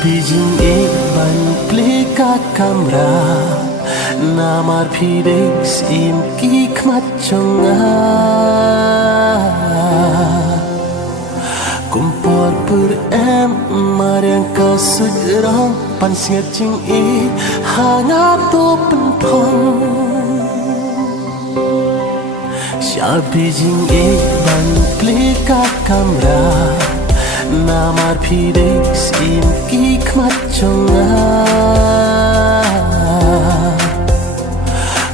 Bijing ban plika kamera namar pidex im kikmat chonga kumpor per em mariang kasudrong pan siat ching hanga to penpong sha bijing ban plika kamera namar pidex im kikmat chonga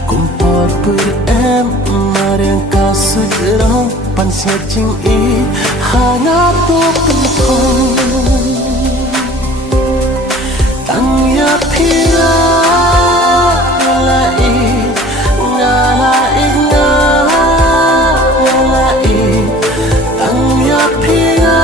kumpor per em mariang kasudrong pan siat ching hanga to penpong tang ya pira lai ngalai ngalai tang ya pira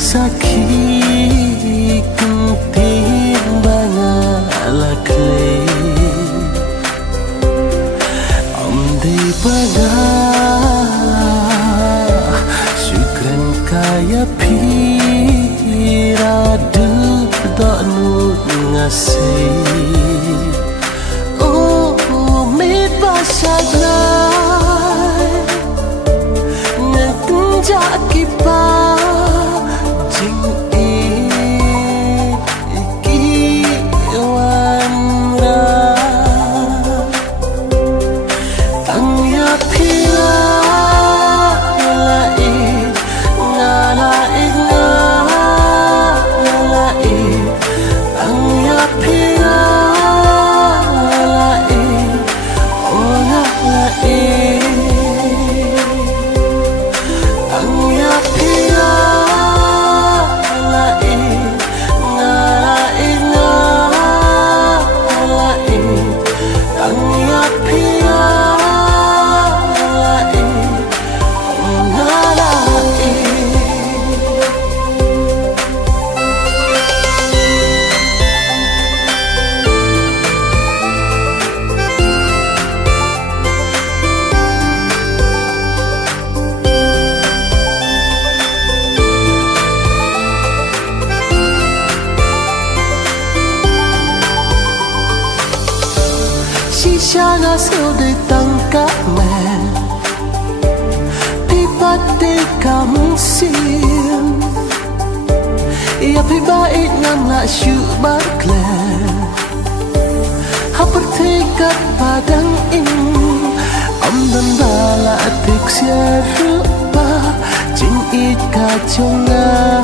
sakit timbangan lakle amde pagah syukran kaya pira danu ngasih oh mit basaglai nang tunjak kipa Shana siêu đời tăng các mẹ đi bắt đi cảm xiêm ya pi ba ít năm lại chữ bắt lẹ hấp thi cắt padang in dan ba la tik sia rupa jing ít cả chonga